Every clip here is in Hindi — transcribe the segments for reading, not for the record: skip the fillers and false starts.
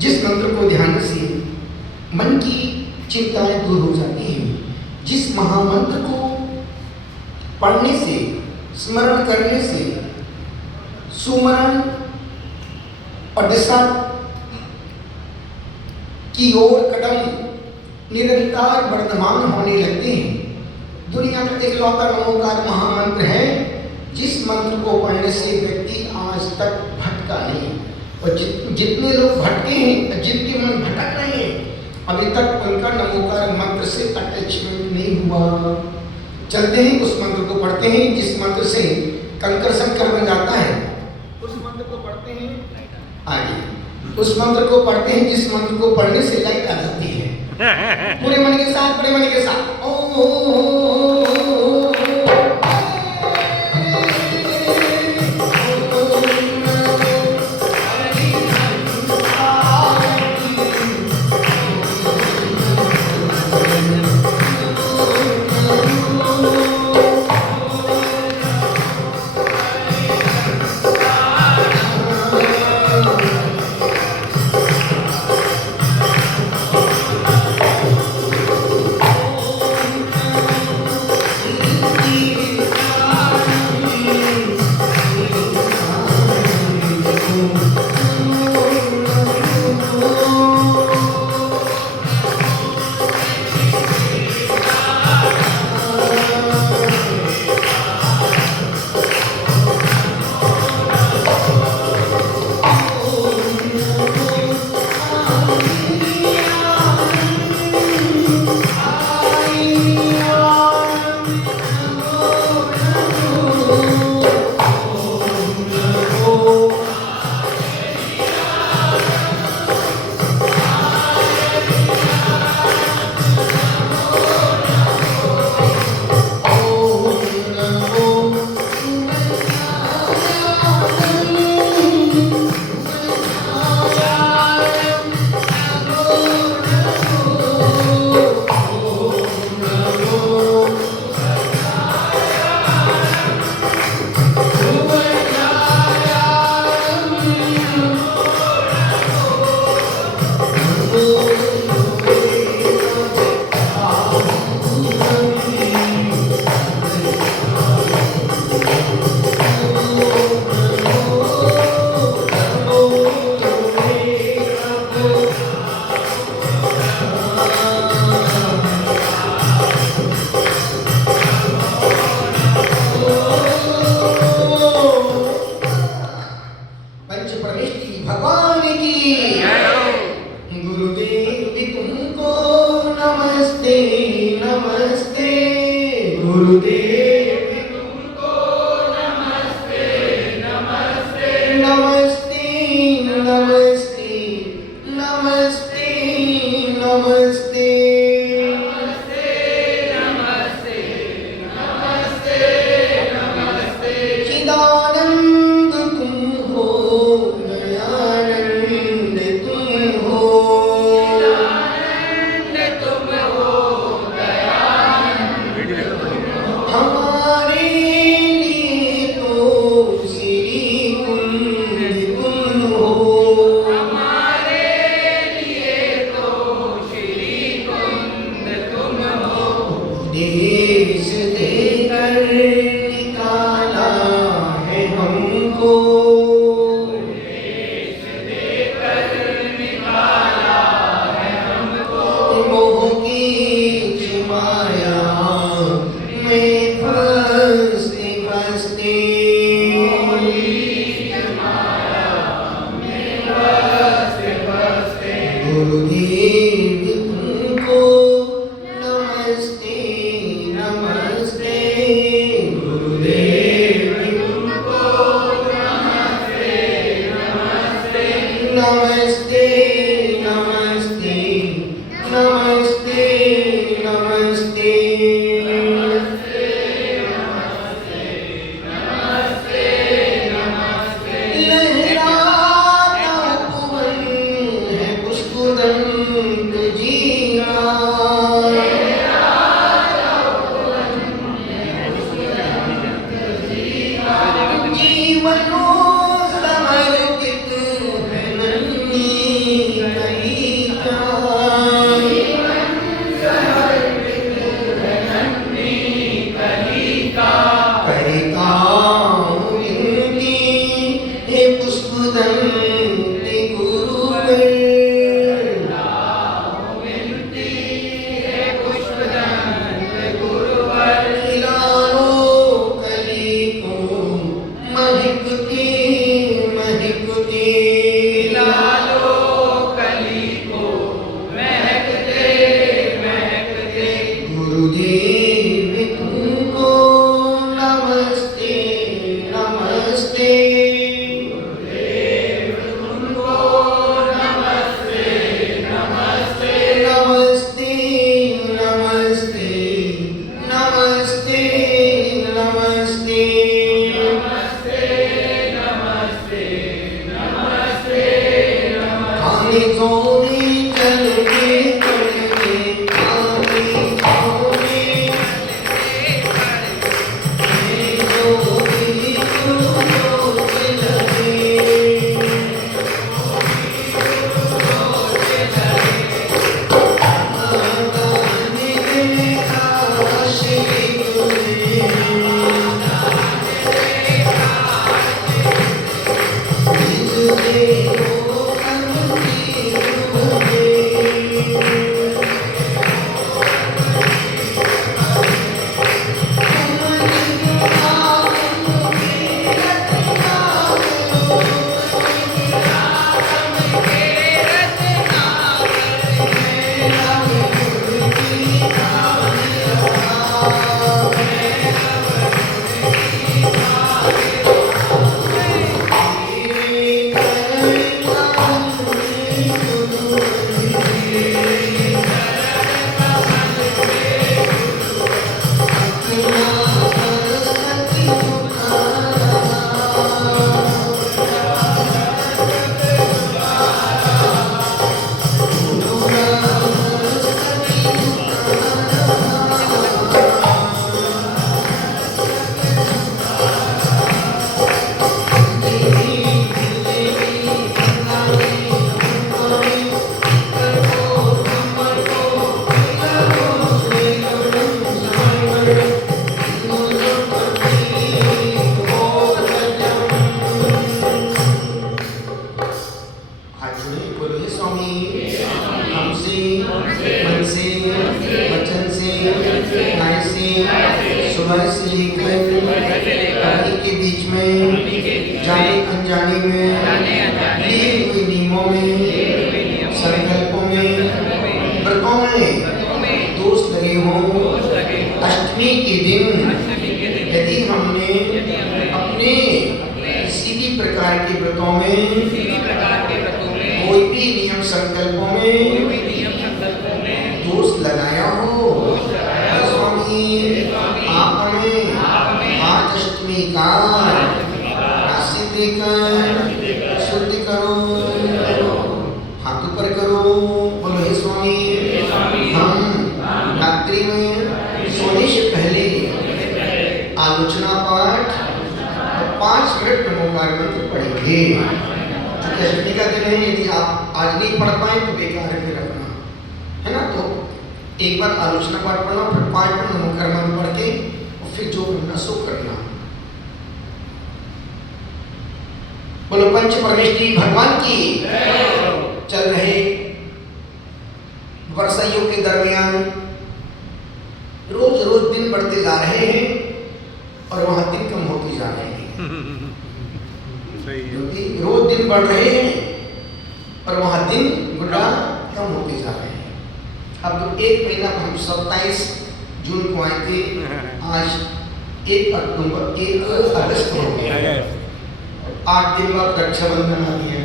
जिस मंत्र को ध्यान से मन की चिंताएं दूर हो जाती हैं, जिस महामंत्र को पढ़ने से, स्मरण करने से सुमरण और दिशा की ओर कदम निरंतर वर्तमान होने लगते हैं। दुनिया का इकलौता नमोकार महामंत्र है जिस मंत्र को पढ़ने से व्यक्ति आज तक भटका नहीं। और जितने लोग भटके हैं, जिनके मन भटक रहे हैं, अभी तक उनका नमोकार मंत्र से अटैचमेंट नहीं हुआ। चलते हैं, उस मंत्र को पढ़ते हैं जिस मंत्र से कंकर शंकर बन जाता है। उस मंत्र को पढ़ते हैं आगे, उस मंत्र को पढ़ते हैं जिस मंत्र को पढ़ने से लाइट आ जाती है। पूरे मन के साथ, बड़े मन के साथ ओ जीवन समर्पित है नन्ही जोड़ी जोड़ी चल के पड़े आगे जोड़ी जोड़ी सुबह से लेकर कभी के बीच में जाने अनजाने में लिए हुए नियमों में संकल्पों में व्रतों में दोष लगे हों। अष्टमी के दिन यदि हमने अपने किसी भी प्रकार के व्रतों में कोई भी नियम संकल्पों में दोष लगाया हो, आप हमें आज अष्टमी का राशि देकर शुद्धि करो। हाथ ऊपर करो, बोलो हे स्वामी हम रात्रि में सोने से पहले आलोचना पाठ और 5 मिनट नमोकार मंत्र पढ़ेंगे। अष्टमी का दिन है, यदि आप आज नहीं पढ़ पाए तो बेकार है फिर अपना, है ना। तो एक बार आलोचना पाठ पढ़ना, फिर 5 मिनट नमोकार मंत्र पढ़ के और फिर जो करना सो करना। बोलो पंच परमेष्ठी भगवान की। चल रहे वर्षा युग के दरमियान रोज रोज दिन बढ़ते जा रहे हैं और वहां दिन कम होते जा रहे हैं। क्योंकि रोज दिन बढ़ रहे हैं और वहां दिन गुना कम होते जा रहे हैं। अब तो 1 महीना हम 27 जून को आए थे, आज 1 अगस्त हो गया। 8 दिन बाद रक्षाबंधन आ गया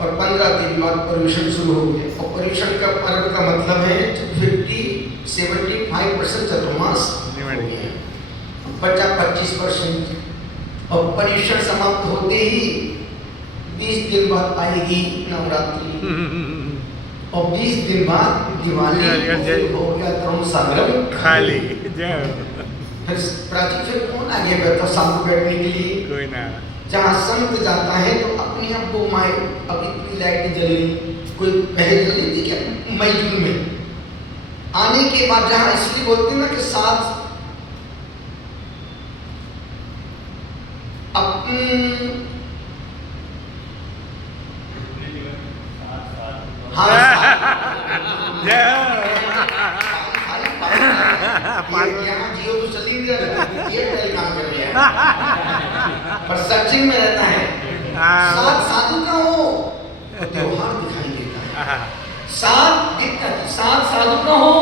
और 15 दिन बाद पर्यूषण शुरू हो गया। और पर्यूषण का पर्व का मतलब है 75% चतुर्मास हो गया, बचा 25%। और पर्यूषण समाप्त होते ही 20 दिन बाद आएगी नवरात्रि और 20 दिन बाद दिवाली हो गया, तरुण सागरम खाली। फिर प्राचीन फिर कौन आगे बैठा सामने बैठने के लिए? कोई ना। जहाँ संत जाता है तो अपने आप को माए, अब इतनी लाइटें जल रही, कोई पहले जल रही थी क्या मई जून में आने के बाद, जहाँ इसलिए बोलते हैं ना कि साथ जियो तो चली गया, ये काम कर रहा है पर सर्चिंग में रहता है। साथ साधु का हो तो त्योहार दिखाई देता है, साथ साधु का हो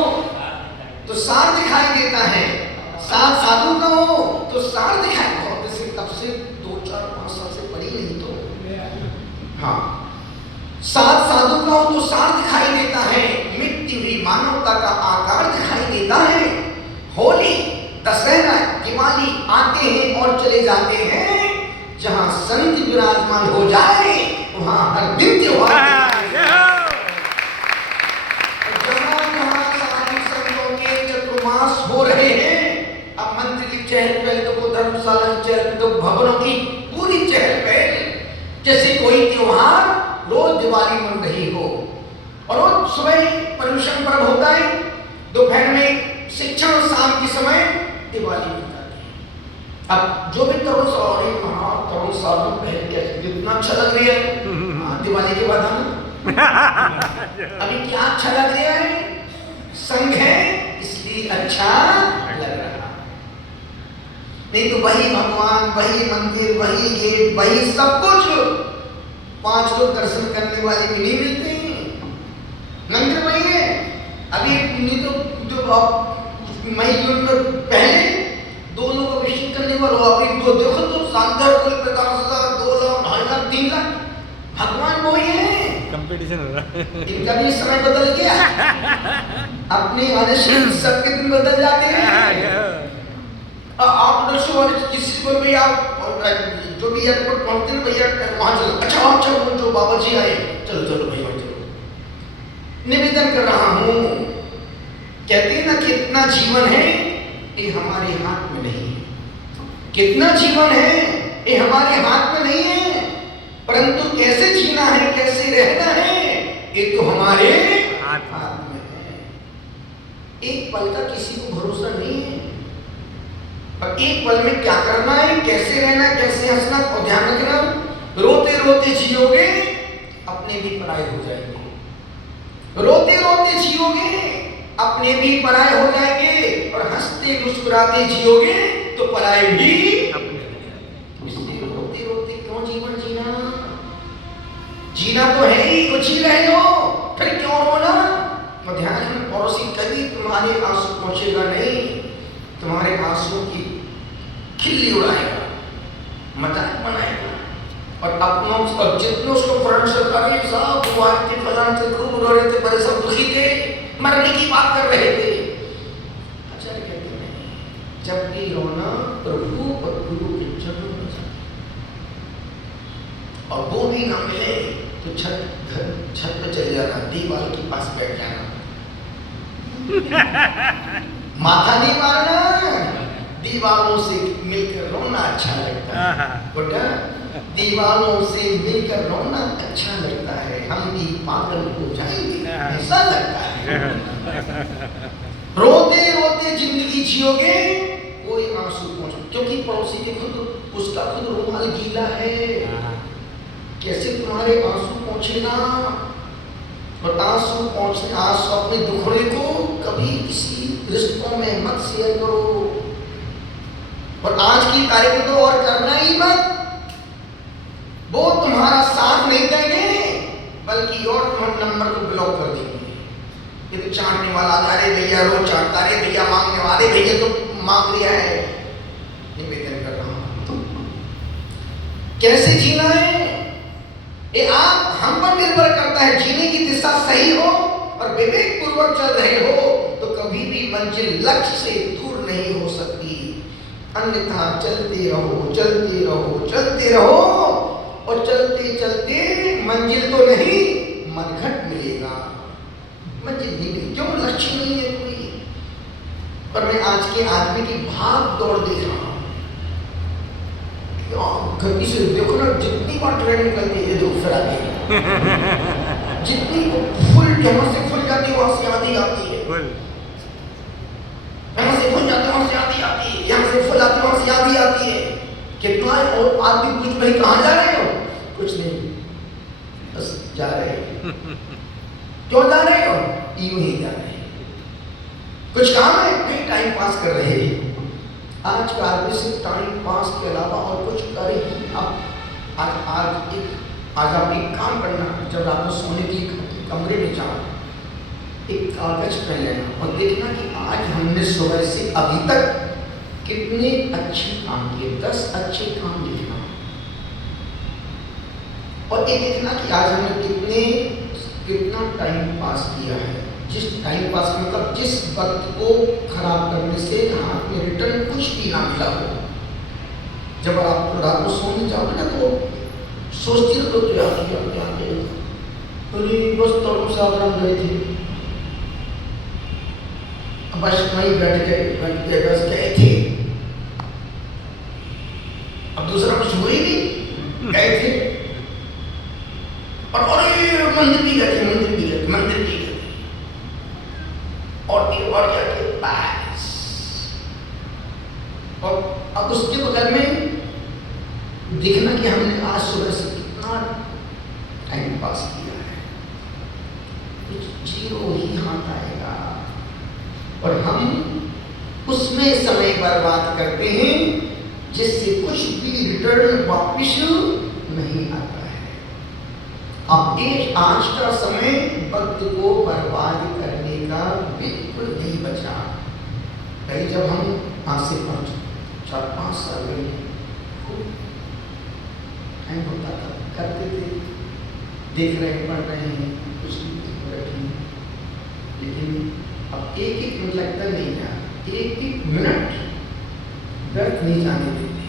तो सार दिखाई देता है, साथ साधु का हो तो सार दिखाई। बहुत से कब से 2-4-5 साल से पढ़ी नहीं तो हाँ, साथ साधु का हो तो सार दिखाई देता है, मिटती हुई मानवता का आकार दिखाई देता है। होली, दशहरा, दिवाली आते हैं और चले जाते हैं, जहां संत विराजमान हो जाए वहां हर दिन त्योहार कोई त्योहार रोज दिवाली मन रही हो, और रोज सुबह पर्यूषण पर्व होता है, दोपहर में शिक्षण और शाम के समय दिवाली होता है। अब जो भी तरुण साल पहले कैसे कितना अच्छा लग रहा है, दिवाली के बाद आना अभी क्या अच्छा लग रहा है, संग है इसलिए अच्छा लग रहा, नहीं तो वही भगवान, वही मंदिर, वही गेट, वही सब कुछ, 5 लोग दर्शन करने वाले भी नहीं मिलते हैं, मंदिर वही है। अभी नहीं तो जो मई जून में पहले 2 लोग अभिषेक करने वाले, अभी तो देखो तो शानदार कुल 50,000, 2 लाख, 2.5 लाख, 3 लाख, भगवान वही है। कंपटीशन हो रहा है, इनका भी समय बदल गया, अपने मनुष्य सबके दिन बदल जाते हैं। आप किसी को भी आप जो भी एयरपोर्ट पहुंचते हैं भैया वहां चलो, अच्छा जो बाबा जी आए, चलो भैया चलो, निवेदन कर रहा हूं। कहते हैं ना कितना जीवन है ये हमारे हाथ में नहीं है, कितना जीवन है ये हमारे हाथ में नहीं है, परंतु कैसे जीना है, कैसे रहना है, ये तो हमारे हाथ में है। एक पल का किसी को भरोसा नहीं है, और एक पल में क्या करना है, कैसे रहना, कैसे हंसना, और ध्यान रखना, रोते रोते जियोगे अपने भी पराये हो जाएंगे, रोते रोते जियोगे अपने भी पराये हो जाएंगे, और हंसते मुस्कुराते जियोगे तो पराये भी। इसलिए रोते रोते क्यों जीवन जीना, जीना तो है ही, कुछ ही रहे हो, फिर क्यों रोना। तो ध्यान रखना, पड़ोसी कभी तुम्हारे आंसू पहुंचेगा नहीं, तुम्हारे आंसू की खिल्ली उड़ाएगा, मजाक बनाएगा, और अपनों और जितने उसको फ्रेंड से करें सब वो आते फलान से खूब रो रहे थे, बड़े सब दुखी थे, मरने की बात कर रहे थे। अच्छा कहते हैं जब भी रोना प्रभु और गुरु के चरणों में जाए, और वो भी ना मिले तो छत पे चले जाना, दीवार के पास बैठ जाना, माथा नहीं मारना, दीवारों से मिलकर रोना अच्छा लगता है बेटा, दीवारों से मिलकर रोना अच्छा लगता है, हम भी पागल हो जाएंगे ऐसा लगता है। रोते रोते जिंदगी जियोगे कोई आंसू पहुंच, क्योंकि पड़ोसी के खुद उसका खुद रुमाल गीला है, कैसे तुम्हारे आंसू पहुंचेगा। और आंसू पहुंचने, आंसू अपने दुखड़े को कभी किसी रिश्तों में मत शेयर करो, और आज की तारीख में तो और करना ही मत, वो तुम्हारा साथ नहीं देंगे बल्कि और तुम्हारे नंबर को ब्लॉक कर देंगे। ये तो चाटने वाला जा रहे भैया, रोज चाटता रहे भैया, मांगने वाले भैया तो मांग लिया है। निवेदन कर रहा हूं, कैसे जीना है ये आप हम पर निर्भर करता है। जीने की दिशा सही हो और विवेक पूर्वक चल रहे हो तो कभी भी मंजिल लक्ष्य से दूर नहीं हो सकती, अन्यथा चलते रहो चलते रहो चलते रहो, और चलते चलते मंजिल तो नहीं मरघट मिलेगा, मंजिल नहीं मिलेगी, क्यों लक्ष्य नहीं है कोई। पर मैं आज के आदमी की भाग दौड़ देख रहा हूं, गति से देखो ना, जितनी बार ट्रेन निकलती है तो फिर आती है, जितनी फुल जहां से खुल जाती है वहां से आधी आती है, यहाँ से खुल जाती है वहां से आधी आती है, यहाँ से फुल आती है वहां से आधी आती है। कितना है और आदमी कुछ भाई कहाँ जा रहे हो, कुछ नहीं बस जा रहे हैं। क्यों जा रहे हो, यूं ही जा रहे हैं, कुछ काम है नहीं, टाइम पास कर रहे हैं। आज का आदमी सिर्फ टाइम पास के अलावा और कुछ कर ही आज आप एक काम करना, जब रात को सोने की कमरे में जाओ एक कागज पेन लेना और देखना कि आज हमने सुबह से अभी तक कितने अच्छे काम किए, 10 अच्छे काम लिखना, और ये देखना कि आज हमने कितना टाइम पास किया है। जिस टाइम पास का मतलब जिस वक्त को खराब करने से हाथ में रिटर्न कुछ भी ना मिला हो। जब आप रात को सोने जाओगे ना तो सोचती रहो तो याद किया क्या गए, बस तरुण साहब गए थे, बस वहीं बैठ गए बस गए थे, अब दूसरा कुछ हुआ ही नहीं, गए थे मंदिर की गति, मंदिर की गति, मंदिर की गति, और जाके बस। और अब उसके बगल में देखना कि हमने आज सुबह से कितना टाइम पास किया है, कुछ जीरो ही हाथ आएगा और हम उसमें समय बर्बाद करते हैं जिससे कुछ भी रिटर्न वापिस नहीं आता है। अब आज का समय वक्त को बर्बाद करने का बिल्कुल नहीं बचा। पहले जब हम आज से 4-5 साल पहले टाइम होता था, करते थे, देख रहे हैं, पढ़ रहे हैं, कुछ नहीं, लेकिन अब एक मिनट लगता नहीं है, एक मिनट व्यर्थ नहीं जाने देते।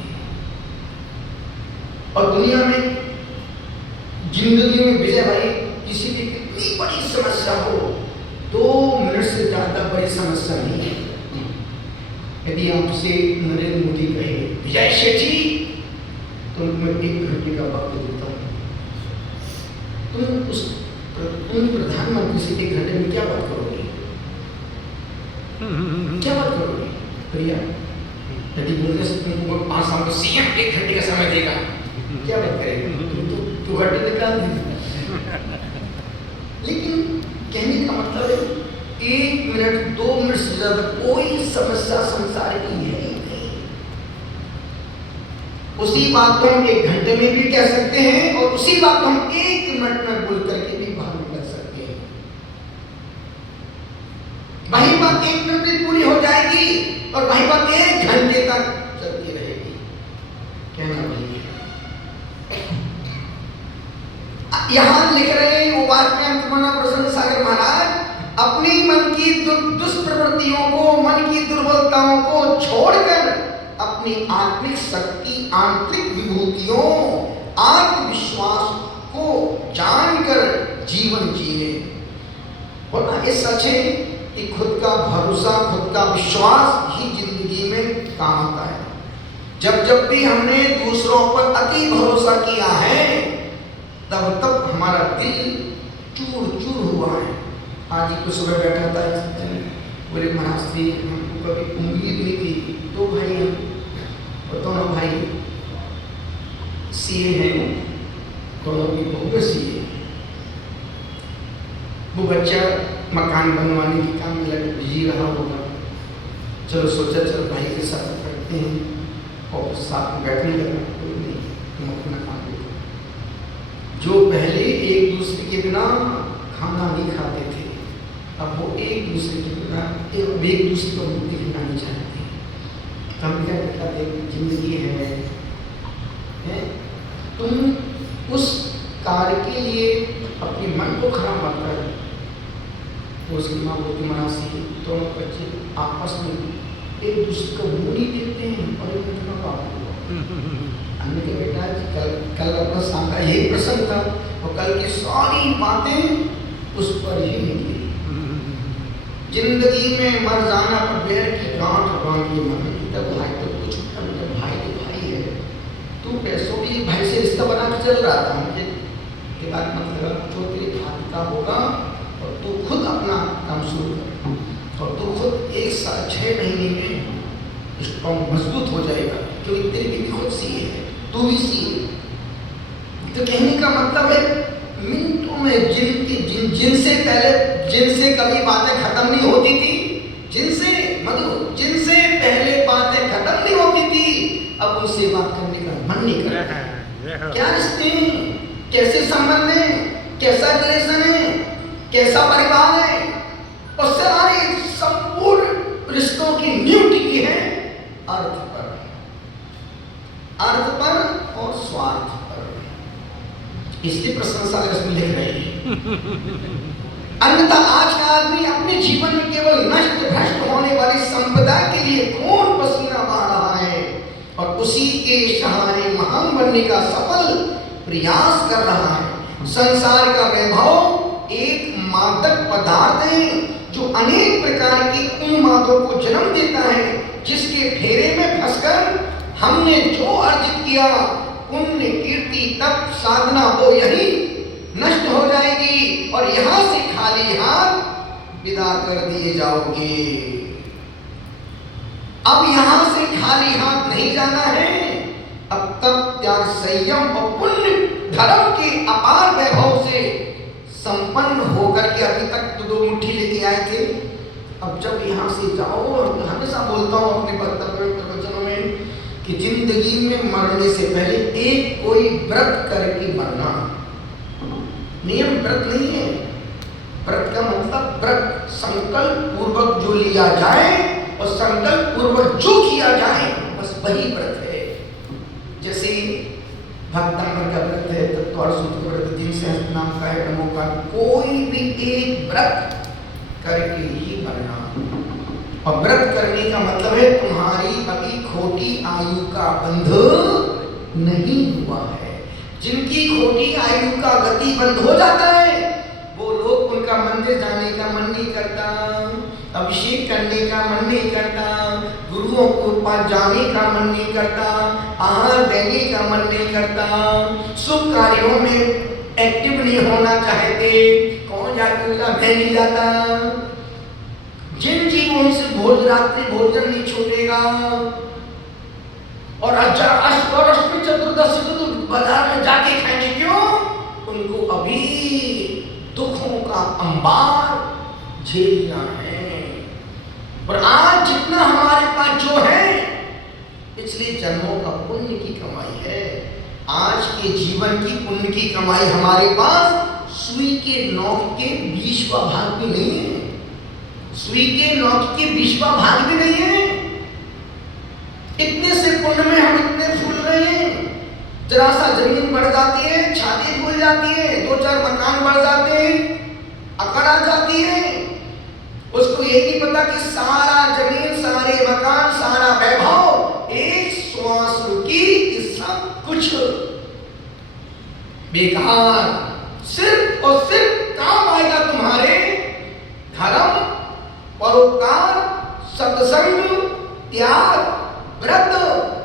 और दुनिया में, जिंदगी में विजय भाई, किसी की कितनी बड़ी समस्या हो, 2 मिनट से ज्यादा बड़ी समस्या नहीं है। यदि आपसे नरेंद्र मोदी कहे विजय शेठी तो मैं 1 घंटे का वक्त देता हूँ, तुम प्रधानमंत्री से 1 घंटे में क्या बात करोगे? क्या बात करोगे प्रिया? यदि बोलने से तुमको 5 साल में सीएम 1 घंटे का समय देगा, क्या बात करेगा? तो घंटे निकाल देगा। लेकिन कहने का मतलब है 1 मिनट 2 मिनट से ज्यादा कोई समस्या संसार की है ही नहीं। उसी बात को हम 1 घंटे में भी कह सकते हैं और उसी बात को हम 1 मिनट में बोल करके भी बाहर निकल सकते हैं। वही बात 1 मिनट में पूरी हो जाएगी और वही बात 1 घंटे तक चलती रहेगी। कहना वही है। यहां लिख रहे हैं वाल्मीकि प्रसन्न सागर महाराज, अपनी मन की दुष्प्रवृत्तियों को, मन की दुर्बलताओं को छोड़कर अपनी आत्मिक शक्ति, आंतरिक विभूतियों, आत्मविश्वास को जानकर जीवन जिए। वरना ये सच है कि खुद का भरोसा, खुद का विश्वास ही जिंदगी में काम आता है। जब भी हमने दूसरों पर अति भरोसा किया है, तब हमारा दिल चूर चूर हुआ है। आज ही तो सुबह बैठा था, बोले महाराज जी हमको कभी उम्मीद नहीं थी, 2 भाई हैं और दोनों भाई सीए हैं, दोनों की बहू सीए। वो बच्चा मकान बनवाने के काम में लगे बिजी रहा होगा, चलो सोचा चल भाई के साथ करते हैं और साथ में बैठने लगा। कोई नहीं, तुम अपना काम देखो। जो पहले एक दूसरे के बिना खाना नहीं खाते थे, अब वो एक दूसरे के बिना एक दूसरे को दिखना नहीं चाहते। हम क्या कहता देख, जिंदगी है, तुम उस कार्य के लिए अपने मन को खराब मत कर। उसकी माँ बोलती मनासी, दोनों बच्चे आपस में एक दूसरे को मुँह नहीं देते हैं और एक दूसरे का पाप हुआ। हमने कहा बेटा कल अपना शाम का यही प्रसंग था और कल की सारी बातें उस पर ही निकली। जिंदगी में मर जाना पर बैठ के गांठ बांध के मरने की, तब भाई तो कुछ भाई तो भाई है, तू पैसों की भाई से रिश्ता बना के चल रहा था, मुझे बात मत लगा, जो तेरे भाई का होगा और तू खुद अपना काम शुरू कर और तू खुद 1 साल 6 महीने में स्ट्रॉन्ग मजबूत हो जाएगा, क्योंकि तेरी बीवी खुद सीए है, तू भी सीए। तो कहने का मतलब है मिनटों में जिनसे कभी बातें खत्म नहीं होती थी, जिनसे पहले बातें खत्म नहीं होती थी, अब उनसे बात करने का मन नहीं करता। क्या रिश्ते हैं, कैसे संबंध है, कैसा रिलेशन है, कैसा परिवार है, और सारे संपूर्ण रिश्तों की नींव टिकी है अर्थ पर और स्वार्थ पर। इसलिए प्रशंसा इसमें लिख रहे हैं। अन्यथा आज का आदमी अपने जीवन में केवल नष्ट भ्रष्ट होने वाली संपदा के लिए खून पसीना बहा रहा है और उसी के सहारे महान बनने का सफल प्रयास कर रहा है। संसार का वैभव एक मादक पदार्थ है जो अनेक प्रकार की उन्मादों को जन्म देता है, जिसके फेरे में फंसकर हमने जो अर्जित किया, पुण्य कीर्ति तप साधना वो यही नष्ट हो जाएगी। और यहां से खाली हाथ विदा कर दिए जाओगे। अब यहां से खाली हाथ नहीं जाना है। अब तब त्याग, संयम और पुण्य धर्म के अपार वैभव से संपन्न होकर के अभी तक तो 2 मुट्ठी लेके आए थे। अब जब यहां से जाओ, और हमेशा बोलता हूं अपने प्रवचनों में कि जिंदगी में मरने से पहले एक कोई व्रत करके मरना। नियम व्रत नहीं है, व्रत का मतलब व्रत संकल्प पूर्वक जो लिया जाए और संकल्प पूर्वक जो किया जाए, बस वही व्रत है। जैसे भक्तांबर का व्रत है, तत्वार सूत्र व्रत, दिन से नाम का है, नमो का, कोई भी एक व्रत करके ही मरना। और व्रत करने का मतलब है तुम्हारी अभी खोटी आयु का बंध नहीं हुआ है। जिनकी खोटी आयु का गति बंद हो जाता है, वो लोग, उनका मंदिर जाने का मन नहीं करता, अभिषेक करने का मन नहीं करता, गुरुओं के पास जाने का मन नहीं करता, आहार देने का मन नहीं करता, शुभ कार्यों में एक्टिव नहीं होना चाहते। कौन जाकर मैं नहीं जाता। जिन जीवों से रात्रि भोजन नहीं छूटेगा, और अष्टमी चतुर्दशी को तो बाजार में जाके खाएंगे, क्यों? उनको अभी दुखों का अंबार झेलना है। और आज जितना हमारे पास जो है, पिछले जन्मों का पुण्य की कमाई है। आज के जीवन की पुण्य की कमाई हमारे पास सुई के नोक के 20वां भाग भी नहीं है। सुई के नोक के 20वां भाग भी नहीं है। इतने से पुण्य में हम इतने फूल रहे हैं। जरा सा जमीन बढ़ जाती है, छाती खुल जाती है, 2-4 मकान बढ़ जाते हैं, अकड़ आ जाती है। उसको ये नहीं पता कि सारा जमीन, सारे मकान, सारा वैभव एक श्वास रुकी कि सब कुछ बेकार, सिर्फ और सिर्फ काम आएगा तुम्हारे धर्म, परोपकार, सत्संग, त्याग, व्रत,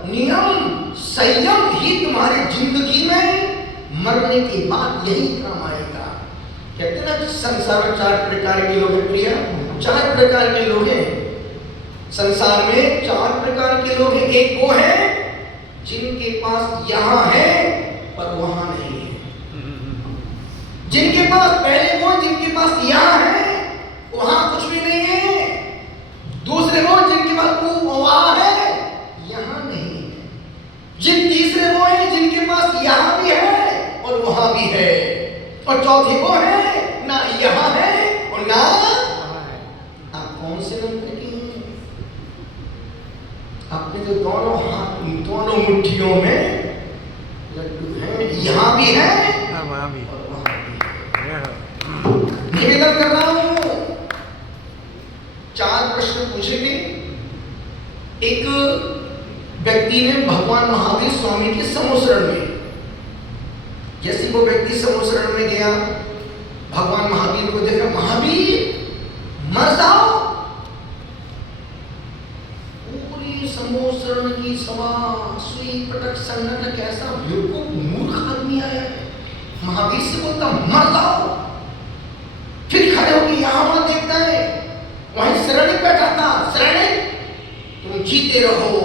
नियम, संयम ही तुम्हारी जिंदगी में मरने के बाद यही काम आएगा। कहते हैं ना, संसार में 4 प्रकार के लोग हैं प्रिया, 4 प्रकार के लोग हैं संसार में, 4 प्रकार के लोग हैं। एक वो है जिनके पास यहां है पर वहां नहीं है। जिनके पास, पहले वो जिनके पास यहां है वहां कुछ भी नहीं है। दूसरे वो जिनके पास वहां है यहां नहीं है। तीसरे वो है जिनके पास यहां भी है और वहां भी है। और चौथे वो है ना यहां है और ना। आप कौन से नंबर के हैं? आपने जो दोनों हाथ, दोनों मुट्ठियों में लड्डू है, यहां भी है और वहां भी है। निवेदन कर रहा हूं, 4 प्रश्न पूछेंगे। एक व्यक्ति ने भगवान महावीर स्वामी के समोशरण में, जैसे वो व्यक्ति समोशरण में गया, भगवान महावीर को देखा, महावीर मर जाओ। पूरी समोशरण की सभा सुई पटक संगठन, कैसा बिल्कुल मूर्ख आदमी आया। महावीर से बोलता मर जाओ। फिर खड़े होकर यहां वहां देखता है, वहीं शरणिक बैठा था। शरणिक तुम जीते रहो।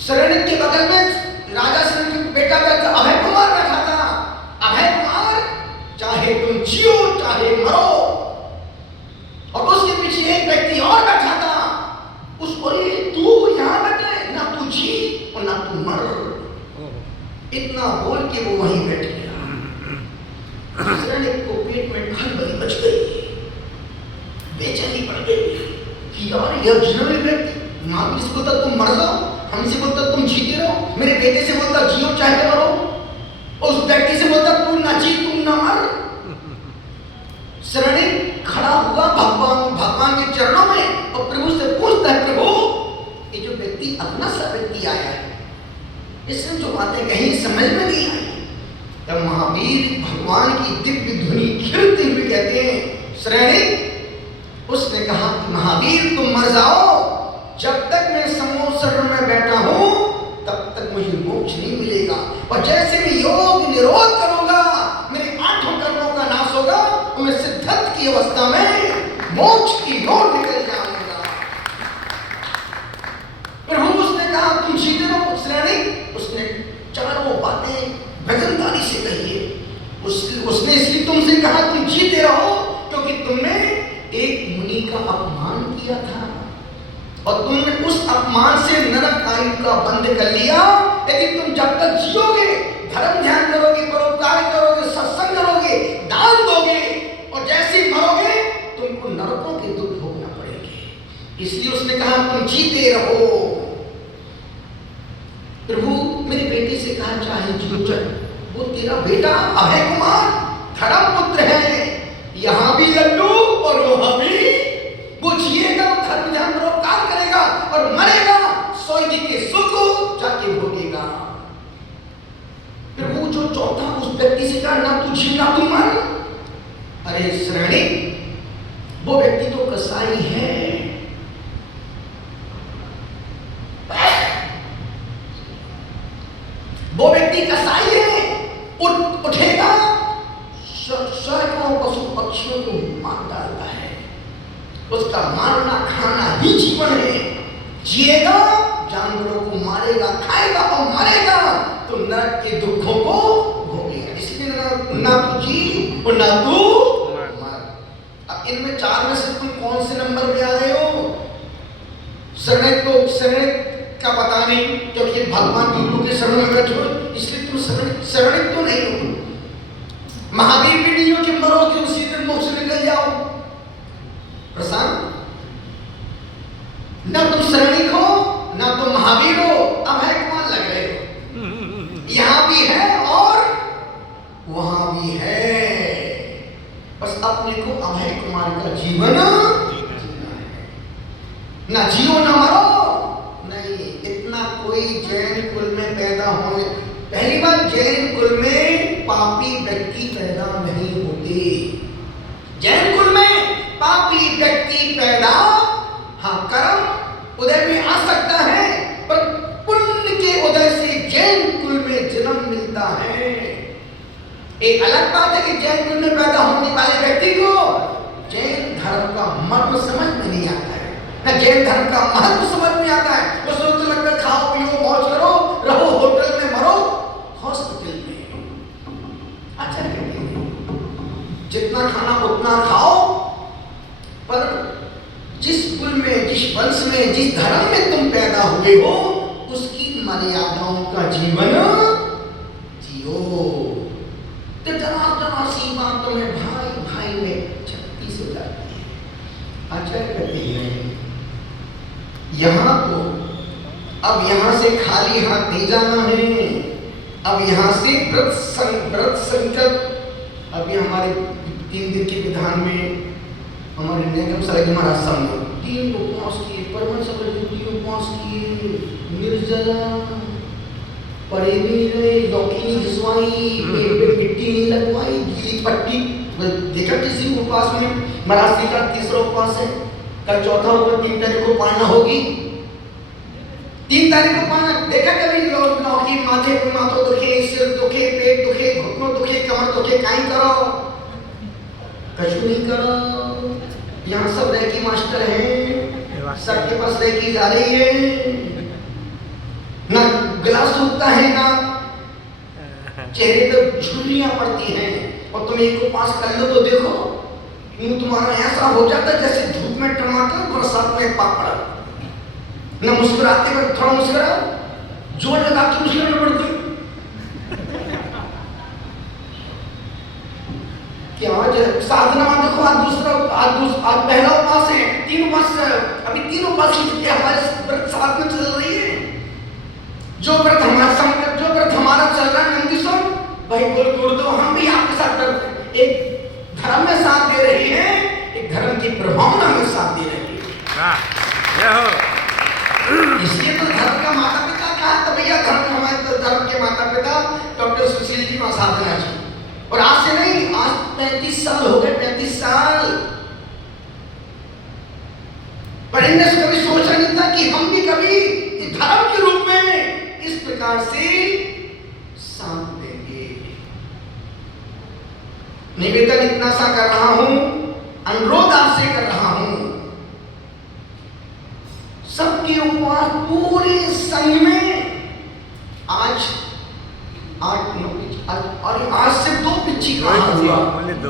शरणिक के बगल में राजा शरणिक का बेटा बैठा, अभय कुमार बैठा था। अभय कुमार, चाहे तुम जियो चाहे मरो। और उसके पीछे एक व्यक्ति और बैठा था। उसको, तू यहां बैठा है, ना तू जी और ना तू मर। इतना बोल के वो वहीं बैठ गया। शरणिक को पेट में खलबली मच गई, बेचैनी पड़ गई कि यार यह अजनबी व्यक्ति, महावीर से बोलता तुम मर जाओ, हमसे बोलता तुम जीते रहो, मेरे बेटे से बोलता जियो चाहे मरो, और उस व्यक्ति से बोलता तू ना जी तुम ना मर। शरणिक खड़ा हुआ भगवान के चरणों में और प्रभु से पूछता है, प्रभु ये जो व्यक्ति अपना सा व्यक्ति आया है, इसने जो बातें कहीं समझ में नहीं आई। तब महावीर भगवान की दिव्य धुनी खिलते हुए कहते हैं, शरणिक, उसने कहा कि महावीर तुम मर जाओ, जब तक मैं समोशरण में बैठा हूं तब तक मुझे मोक्ष नहीं मिलेगा। और जैसे मैं योग निरोध करूंगा, मेरे 8 कर्मों की अवस्था में मोक्ष की ओर निकल जाऊंगा। प्रभु उसने कहा तुम जीते रहो श्रेणी। उसने चारों बातें भजनदारी से कही है। उसने इसलिए तुमसे कहा तुम जीते रहो क्योंकि तुमने एक मुनि का अपमान किया था और तुमने उस अपमान से नरक आयु का बंद कर लिया। लेकिन तुम जब तक जियोगे, धर्म ध्यान करोगे, परोपकार करोगे, सत्संग करोगे, दान दोगे और जैसे ही मरोगे तुमको नरकों के दुख भोगना पड़ेंगे। इसलिए उसने कहा तुम जीते रहो। प्रभु मेरे बेटे से कहा चाहे जीव, वो तेरा बेटा अभय कुमार धर्म पुत्र है, यहां भी लड्डू और वहां भी। वो जिएगा तो धर्म ध्यान परोपकार करेगा और मरेगा स्वर्ग के सुख जाके भोगेगा। फिर वो जो चौथा उस व्यक्ति से कहा ना तू जीव ना तू मर। अरे श्रेणी, वो व्यक्ति तो कसाई है, वो व्यक्ति कसाई है, उठेगा सैकड़ों पशु पक्षियों को मार डालता है। उसका मारना खाना ही जीवन है। जिएगा, जानवरों को मारेगा, खाएगा और मरेगा तो नरक के दुखों को भोगेगा। इसलिए ना तू जी और ना तू मर। अब इनमें चार में से तुम कौन से नंबर पे आ रहे हो? शरण का पता नहीं क्योंकि भगवान गुरु के शरण में बैठे हो, इसलिए तुम शरणित तो नहीं हो। महावीर भी नहीं हो कि मरो कि उसी दिन मोक्ष निकल जाओ। प्रशांत, ना तुम शरणिक हो ना तुम महावीर हो, अभय कुमार लग रहे हो। यहां भी है और वहां भी है, बस अपने को अभय कुमार का जीवन जीना है। ना जियो ना मरो। नहीं, इतना कोई जैन कुल में पैदा होने, पहली बार जैन कुल में पापी व्यक्ति पैदा नहीं होते। जैन कुल में पापी व्यक्ति पैदा, हाँ कर्म उदय में आ सकता है, पर पुण्य के उदय से जैन कुल में जन्म मिलता है। एक अलग बात है कि जैन कुल में पैदा होने वाले व्यक्ति को जैन धर्म का मर्म समझ में नहीं आता है, ना जैन धर्म का महत्व समझ में आता है। वो सोचते लगता है खाओ पियो मौज करो, रहो होटल में, मरो हॉस्पिटल में। अच्छा कहते हैं जितना खाना उतना खाओ, पर जिस कुल में, जिस वंश में, जिस धर्म में तुम पैदा हुए हो उसकी मर्यादाओं का जीवन जियो। तो जरा सी बात तुम्हें भाई भाई में छत्ती से जाती है। आचार्य कहते हैं यहां तो अब यहां से खाली हाथ नहीं जाना है, अब यहां से व्रत संकल्प। अभी हमारे 3 दिन के विधान में हमारे निगम सराय महाराज साहब 3 उपवास किए, परमन सब उपवास किए, निर्जला, परे भी नहीं रहे, लौकी नहीं घिसवाई, पेट पे मिट्टी नहीं लगवाई, गीली पट्टी। देखा किसी उपवास में महाराज जी का तीसरा उपवास है, कल चौथा होगा, 3 तारीख को पाना होगी। 3 तारीख को पाना देखा कभी लौकी माथे पे माथो दुखे, सिर दुखे, पेट दुखे, घुटनों दुखे, कमर दुखे, काई करो, कछु नहीं करो। यहाँ सब रेकी मास्टर हैं, सबके पास रेकी जा रही है, ना गिलास सूखता है ना चेहरे पे झुर्रियां पड़ती हैं। और तुम एक को पास कर लो तो देखो मुंह तुम्हारा ऐसा हो जाता है जैसे धूप में टमाटर, बरसात में पापड़। न मुस्कुराते हुए थोड़ा मुस्कुराओ, जोर लगा के मुस्कुराना पड़ती कि आज साधना में देखो, आज पहला उपवास है, 3 उपवास, अभी 3 उपवास हमारे व्रत साथ में चल रही है। जो व्रत हमारा चल रहा है नंदी सो भाई बोल दो, हम भी आपके साथ एक धर्म में साथ दे रही है, एक धर्म की प्रभावना में साथ दे रही है। इसलिए तो धर्म का माता पिता कहा तो भैया धर्म, हमारे तो धर्म के माता पिता डॉक्टर सुशील जी मां साधना जी। और आज से नहीं, आज 35 साल हो गए, 35 साल। पर इनने कभी सोचा नहीं था कि हम भी कभी धर्म के रूप में इस प्रकार से साथ देंगे। निवेदन इतना सा कर रहा हूं अनुरोध आपसे कर रहा हूं, सबके उपवास पूरे संघ में आज 8-9 और आज से 2 पिच्छी कहां हुआ,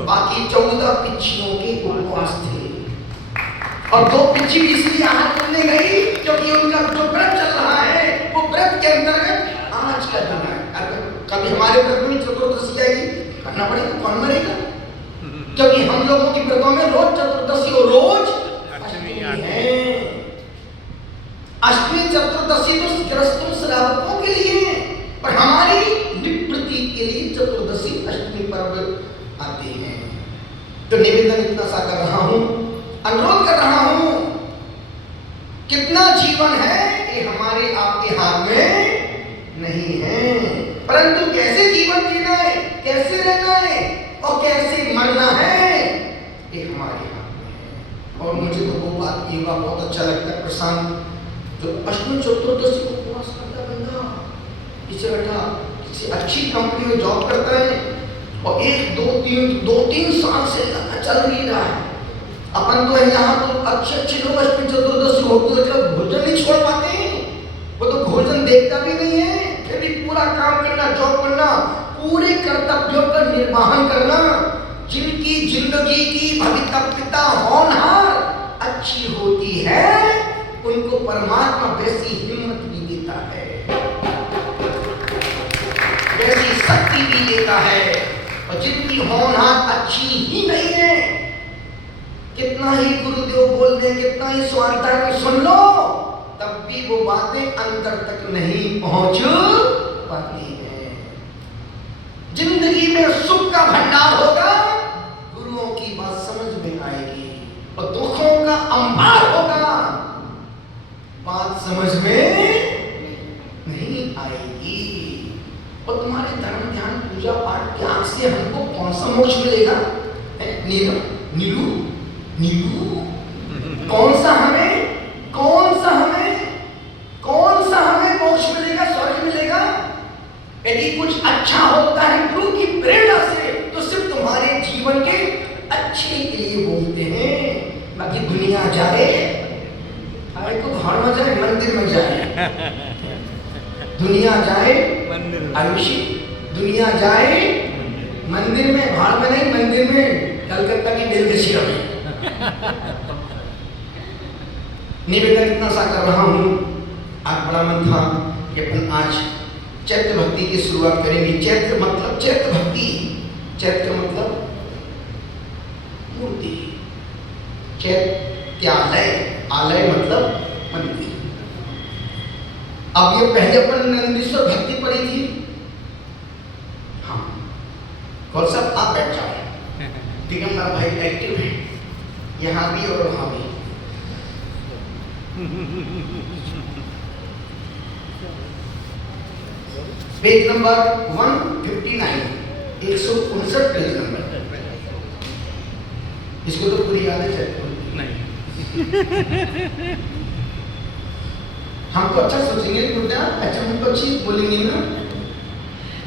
बाकी 14 पिच्छियों के उपवास थे। और 2 पिच्छी इसलिए आज करने गई क्योंकि उनका जो व्रत चल रहा है वो व्रत के अंतर्गत आज का दिन है। अगर कभी हमारे व्रत में चतुर्दशी आएगी, करना पड़ेगा, कौन मरेगा? क्योंकि हम लोगों की व्रतों में रोज चतुर्दशी और रोज अष्टमी है। अष्टमी चतुर्दशी तो गृहस्थों श्रावकों के लिए, पर हमारी निवृत्ति के लिए चतुर्दशी अष्टमी पर्व आते हैं। तो निवेदन इतना सा कर रहा हूं, अनुरोध कर रहा हूं, कितना जीवन है ये हमारे आपके हाथ में नहीं है, परंतु कैसे जीवन जीना है, कैसे रहना है और कैसे मरना है ये हमारे हाथ में है। और मुझे तो वो बात ये बहुत अच्छा लगता है, प्रशांत जो अष्टमी चतुर्दशी को उपवास करता बंदा, किसी बेटा किसी अच्छी कंपनी में जॉब करता है और 1-2-3 साल से चल नहीं रहा है। अपन तो यहाँ तो अच्छे लोग अष्टमी चतुर्दशी होते हैं, भोजन नहीं छोड़ पाते हैं, वो तो भोजन देखता भी नहीं है, फिर भी पूरा काम करना, जॉब करना, पूरे कर्तव्यों का निर्वहन करना। जिनकी जिंदगी की भवितव्यता होनहार अच्छी होती है उनको परमात्मा वैसी हिम्मत भी देता है, वैसी शक्ति भी देता है। और जिनकी होनहार अच्छी ही नहीं है, कितना ही गुरुदेव बोल दे, कितना ही स्वार्थता में सुन लो, तब भी वो बातें अंतर तक नहीं पहुंच पाती है। जिंदगी में सुख का भंडार होगा, गुरुओं की बात समझ में आएगी, और दुखों का अंबार होगा, बात समझ में नहीं आएगी। और तुम्हारे धर्म ध्यान पूजा पाठ त्याग से हमको कौन सा मोक्ष मिलेगा? नीलू नीलू कौन सा हमें मोक्ष मिलेगा, स्वर्ग मिलेगा? यदि कुछ अच्छा होता है गुरु की प्रेरणा से तो सिर्फ तुम्हारे जीवन के अच्छे के लिए बोलते हैं। बाकी दुनिया जाए, अरे को घर में जाए, मंदिर में जाए, दुनिया जाए आयुषी, दुनिया जाए मंदिर में, भाड़ में नहीं, मंदिर में, कलकत्ता की बेलगछिया में। निवेदन इतना सा कर रहा हूं, आज बड़ा मन था कि अपन आज चैत्र भक्ति की शुरुआत करेंगे। चैत्र मतलब चैत्र भक्ति, चैत्र मतलब मूर्ति, चैत्यालय, आलय मतलब मंदिर। अब ये पहले अपन नंदीश्वर भक्ति पढ़ी थी। हाँ, कौन सा आप बैठ जाओ, दिगंबर भाई एक्टिव है यहाँ भी और वहाँ भी। Page number 159, 159 page number. इसको तो पूरी याद है नहीं। हमको अच्छा सोचेंगे, अच्छा हमको अच्छी बोलेंगे ना,